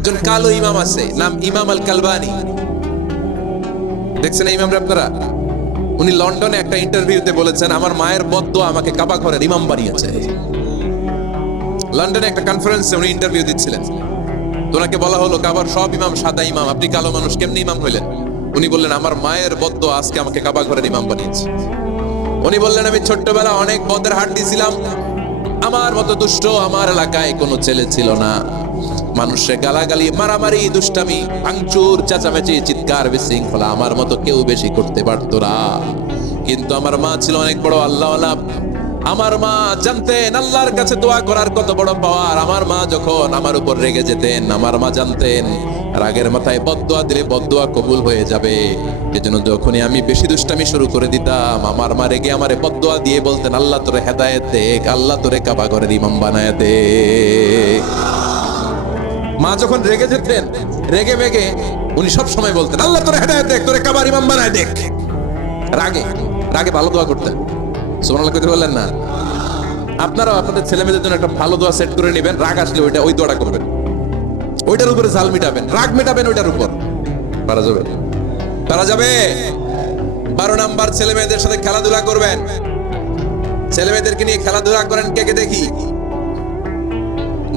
একজন কালো ইমাম আছে, নাম ইমাম আল কালবানি। দেখছেন ইমাম আপনারা? উনি লন্ডনে একটা ইন্টারভিউতে বলেছেন, আমার মায়ের বদদোয়া আমাকে কাবা ঘরের ইমাম বানিয়েছে। লন্ডনে একটা কনফারেন্সে উনি ইন্টারভিউ দিচ্ছিলেন। ওনাকে বলা হলো, কাবার সব ইমাম সাদা ইমাম, আপনি কালো মানুষ, কেমনি ইমাম হইলেন? উনি বললেন, আমার মায়ের বদদোয়া আজকে আমাকে কাবা ঘরের ইমাম বানিয়েছে। উনি বললেন, আমি ছোট্টবেলা অনেক বদের হাট দিয়েছিলাম, আমার মতো দুষ্ট আমার এলাকায় কোনো ছেলে ছিল না। মানুষে গালাগালি, মারামারি, দুষ্টামি, ভাঙচুর, চেঁচামেচি, চিৎকার, বিশৃঙ্খলা আমার মতো কেউ বেশি করতে পারতো না। কিন্তু আমার মা ছিল অনেক বড় আল্লাহওয়ালা। আমার মা জানতেন আল্লাহর কাছে দোয়া করার কত বড় পাওয়ার। আমার মা যখন আমার উপর রেগে যেতেন, আমার মা জানতেন রাগের মাথায় বদদোয়া দিলে বদদোয়া কবুল হয়ে যাবে। এজন্য যখনই আমি বেশি দুষ্টামি শুরু করে দিতাম, আমার মা রেগে আমারে বদদোয়া দিয়ে বলতেন, আল্লাহ তোরে হেদায়েত দেখ, আল্লাহ তোরে কাবা ঘরের ইমাম বানায় দে। মা যখন রেগে যেতেন, রেগে মেগে উনি সব সময় বলতেন, আল্লাহ তোরে হেদায়েত দেখ, তোরে কাবার ইমাম বানায় দেখ। রাগে রাগে ভালো দোয়া করতেন। সুবহানাল্লাহ কইতে বললেন না? আপনারাও আপনাদের ছেলে মেয়েদের জন্য একটা ভালো দোয়া সেট করে নেবেন। রাগ আসলে ওই দোয়াটা করবেন, ওইটার উপরে জাল মিটাবেন, রাগ মেটাবেন ওইটার উপর। পারা যাবে? পারা যাবে? 12 নাম্বার, ছেলে মেয়েদের সাথে খেলাধুলা করবেন। ছেলে মেয়েদেরকে নিয়ে খেলাধুলা করেন, কে কে দেখি।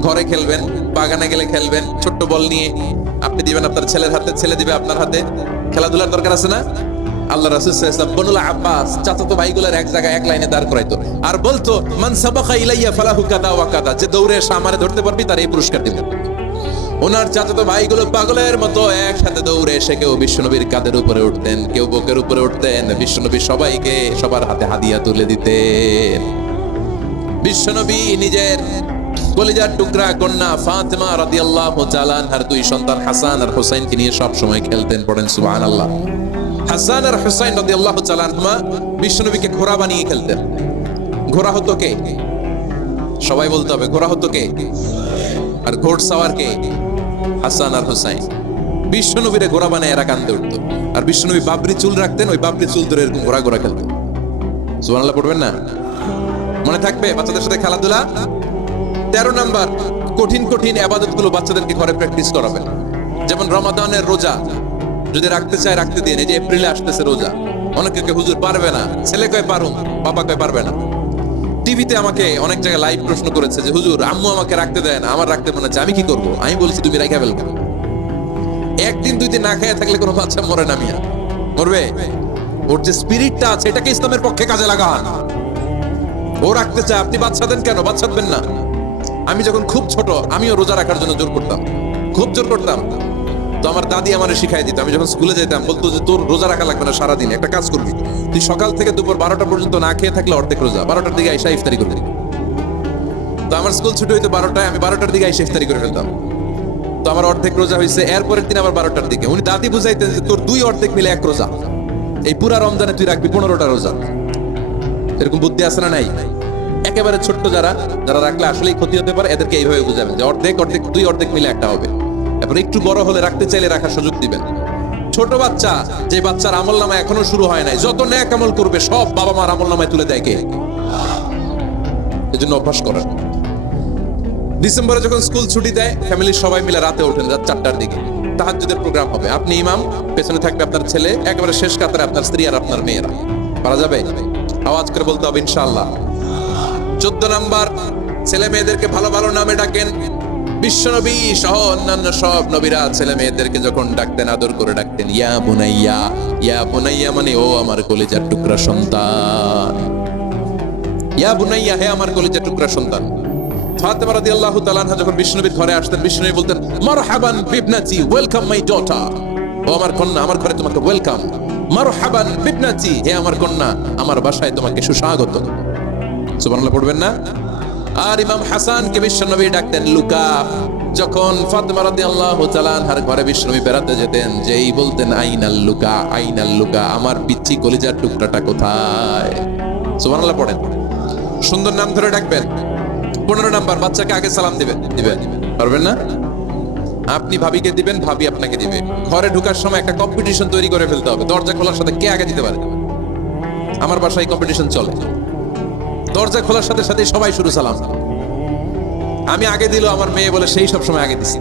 ঘরে খেলবেন, বাগানে গেলে খেলবেন, ছোট্ট বল নিয়ে আপনি দিবেন আপনার ছেলের হাতে, ছেলে দিবে আপনার হাতে। খেলাধুলার দরকার আছে না? আল্লাহ রাসূল সাল্লাল্লাহু আলাইহি ওয়াসাল্লাম বনুল আব্বাস চাচাতো ভাইগুলোর এক জায়গায় এক লাইনে দাঁড় করাইতো আর বলতো, মান সাবাকা ইলাইয়া ফালাহু কাদা ওয়া কাদা, যে দৌড়ে এসে আমারে ধরতে পারবি তার এই পুরস্কার দিব। ওনার চাচাতো ভাইগুলো পাগলের মতো একসাথে দৌড়ে এসে কেউ বিশ্বনবীর কাঁধের উপরে উঠতেন, কেউ বুকের উপরে উঠতেন। বিশ্বনবী সবাইকে সবার হাতে হাদিয়া তুলে দিতেন। বিশ্বনবী নিজের কলিজার টুকরা কন্যা ফাতেমা রাদিয়াল্লাহু তাআলা আনহার 2 সন্তান হাসান আর হুসাইনকে নিয়ে সব সময় খেলতেন। পড়েন সুবহানাল্লাহ। হাসান আর হুসাইন রাদিয়াল্লাহু তাআলা আনহুমা বিশ্বনবীকে ঘোড়া বানিয়ে খেলতেন। ঘোড়া হতো কে? সবাই বলতে হবে, ঘোড়া হতো কে? আর ঘোড়সাওয়ার কে? হাসান আর হুসাইন। বিশ্বনবীরে ঘোড়া বানায় এরা কান্দে উঠতো। আর বিশ্বনবী বাবরি চুল রাখতেন, ওই বাবরি চুল ধরে এরকম ঘোড়া ঘোড়া খেলতেন। সুবহানাল্লাহ পড়বেন না? মনে থাকবে বাচ্চাদের সাথে খেলাধুলা। 13 নাম্বার, কঠিন কঠিন ইবাদতগুলো বাচ্চাদেরকে ঘরে প্র্যাকটিস করাবেন। যেমন রমাদানের রোজা যদি রাখতে চায় রাখতে দিন। এই যে এপ্রিলে আসতেছে রোজা, অনেকে হুজুর পারবে না, ছেলে কয় পারুম, বাবা কয় পারবে না। টিভিতে আমাকে অনেক জায়গায় লাইভ প্রশ্ন করেছে যে হুজুর আম্মু আমাকে রাখতে দেয় না, আমার রাখতে মনে হচ্ছে, আমি কি করবো? আমি বলছি তুমি রাখা ফেলবে। একদিন 2 দিন না খেয়ে থাকলে কোনো বাচ্চা মরে না মিয়া, মরবে? ওর যে স্পিরিটটা আছে এটাকে ইসলামের পক্ষে কাজে লাগান। ও রাখতে চায়, আপনি বাচ্চা দেন কেন? বাচ্চা দেবেন না। আমি যখন খুব ছোট আমিও রোজা রাখার জন্য জোর করতাম, খুব জোর করতাম। তো আমার দাদি আমারে শিখাই দিত। আমি যখন স্কুলে যেতাম বলতো যে তোর রোজা রাখা লাগবে না, সারাদিন একটা কাজ করবি, তুই সকাল থেকে দুপুর 12টা পর্যন্ত না খেয়ে থাকলে অর্ধেক রোজা, 12টার দিকে আইসা ইফতারি করবি। তো আমার স্কুল ছুটি হইতো 12টায়, আমি 12টার দিকে আইসা ইফতারি করে ফেলতাম। তো আমার অর্ধেক রোজা হয়েছে। এরপরের দিন আবার 12টার দিকে উনি দাদি বুঝাইতেন যে তোর 2 অর্ধেক মিলে 1 রোজা, এই পুরা রমজানে তুই রাখবি 15টা রোজা। এরকম বুদ্ধি আছে না নাই? একেবারে ছোট্ট যারা রাখলে আসলেই ক্ষতি হতে পারে, এদেরকে এইভাবে বুঝাবেন যে অর্ধেক অর্ধেক 2 অর্ধেক মিলে একটা হবে। এরপর একটু বড় হলে রাখতে চাইলে রাখার সুযোগ দিবেন। ছোট বাচ্চা, যে বাচ্চার আমলনামা এখনো শুরু হয় নাই, যত নেক আমল করবে সব বাবা মার আমলনামায় তুলে দেয় কে? এজন্য অভ্যাস করেন। ডিসেম্বরে যখন স্কুল ছুটি দেয়, ফ্যামিলির সবাই মিলে রাতে ওঠেন, রাত 4টার দিকে তাহাজ্জুদের প্রোগ্রাম হবে। আপনি ইমাম, পেছনে থাকবে আপনার ছেলে, একেবারে শেষ কাতারে আপনার স্ত্রী আর আপনার মেয়েরা। পারা যাবে? আওয়াজ করে বলতে হবে ইনশাআল্লাহ। 14 নাম্বার, ছেলে মেয়েদেরকে ভালো ভালো নামে ডাকেন। বিশ্বনবী সহ অন্যান্য সব নবীরা ছেলে মেয়েদেরকে যখন ডাকতেন আদর করে ডাকতেন ইয়া বুনাইয়া। ইয়া বুনাইয়া মানে ও আমার কলিজার টুকরা সন্তান। ইয়া বুনাইয়া, হে আমার কলিজার টুকরা সন্তান। ফাতেমা রাদিয়াল্লাহু তাআলা আনহা যখন বিশ্বনবীর ঘরে আসতেন, বিশ্বনবী বলতেন মারহাবান বিবনাতি, ওয়েলকাম মাই ডটার। ও আমার কন্যা, আমার ঘরে তোমাকে ওয়েলকাম। মারহাবান বিবনাতি, হে আমার কন্যা, আমার বাসায় তোমাকে সুস্বাগত। সুবহানাল্লাহ পড়বেন না? আর ইমাম হাসানকে বিশ্বনবী ডাকতেন লুকা। যখন ফাতেমা রাদিয়াল্লাহু তাআলা আনহার ঘরে বিশ্বনবী বেড়াতে যেতেন, যেই বলতেন আইনাল লুকা, আইনাল লুকা, আমার পিচ্চি কলিজার টুকরাটা কোথায়? সুবহানাল্লাহ পড়েন। সুন্দর নাম ধরে ডাকবেন। 15 নাম্বার, বাচ্চাকে আগে সালাম দিবেন। পারবেন না? আপনি ভাবিকে দিবেন, ভাবি আপনাকে দিবে। ঘরে ঢোকার সময় একটা কম্পিটিশন তৈরি করে ফেলতে হবে, দরজা খোলার সাথে কে আগে দিতে পারে। আমার বাসায় কম্পিটিশন চলে, দরজা খোলার সাথে সাথে সবাই শুরু সালাম। আমি আগে দিল আমার মেয়ে বলে সেই সব সময় আগে দিছি।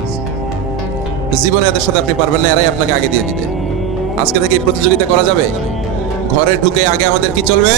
জীবনে এদের সাথে আপনি পারবেন না, এরাই আপনাকে আগে দিয়ে দিবে। আজকে থেকে এই প্রতিযোগিতা করা যাবে। ঘরে ঢুকে আগে আমাদের কি চলবে?